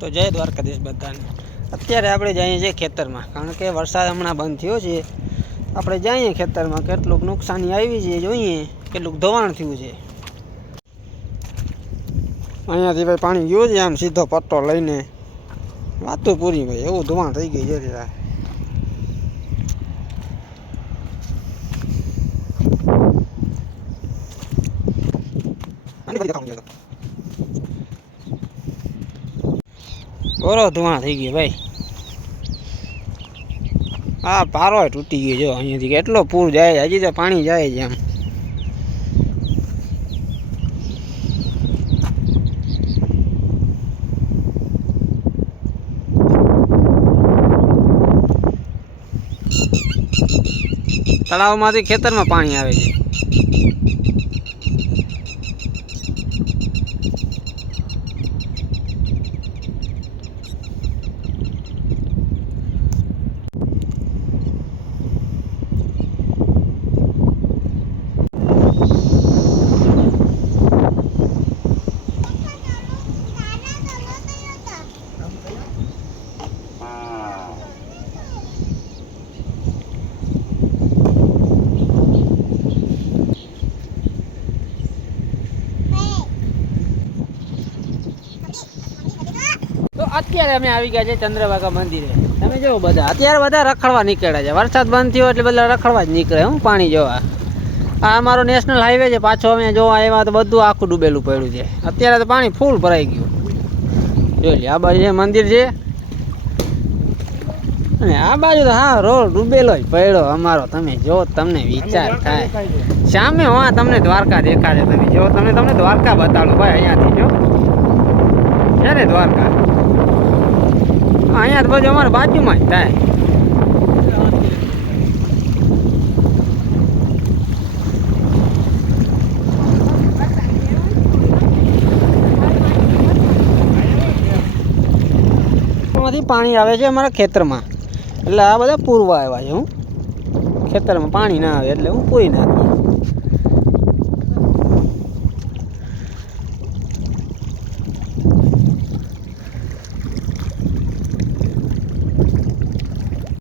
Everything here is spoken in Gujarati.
તો જય દ્વારકાધીશ બધાને। અત્યારે આપણે જઈએ છીએ ખેતરમાં, કારણ કે વરસાદ હમણાં બંધ થયો છે। આપણે જઈએ ખેતરમાં, કેટલુંક નુકસાની આવી છે જોઈએ, કેટલુંક ધોવાણ થયું છે। અહીંયાથી ભાઈ પાણી ગયું છે આમ સીધો પટ્ટો લઈને, વાતું પૂરી ભાઈ, એવું ધોવાણ થઈ ગઈ છે। બરો ધોવાણ થઈ ગયો ભાઈ, હા પારો તૂટી ગયો જો, અહીંયાથી કેટલો પૂર જાય, હજી તો પાણી જાય છે આમ। તળાવમાંથી ખેતરમાં પાણી આવે છે। અત્યારે અમે આવી ગયા છે ચંદ્રભાગા મંદિરે। તમે જો બધા અત્યારે બધા રખડવા નીકળ્યા છે, વરસાદ બંધ થયો એટલે બધા રખડવા જ નીકળે હું પાણી જોવા। આ અમારો નેશનલ હાઈવે છે, પાછો અમે જોવા આવ્યા તો બધું આખું ડૂબેલું પડ્યું છે। અત્યારે તો પાણી ફૂલ ભરાઈ ગયું, જોઈ લે આ બાજુ જે મંદિર છે, અને આ બાજુ તો હા રોડ ડૂબેલો જ પડ્યો અમારો। તમે જો, તમને વિચાર થાય, સામે હા તમને દ્વારકા દેખાશે, તમે જો, તમને દ્વારકા બતાડું ભાઈ અહીંયાથી જો, ક્યારે દ્વારકા અહીંયા તો બધું અમારા બાજુમાં જ થાય। માંથી પાણી આવે છે અમારા ખેતરમાં, એટલે આ બધા પૂરવા આવ્યા છે। હું ખેતરમાં પાણી ના આવે એટલે હું પૂરી નાખી।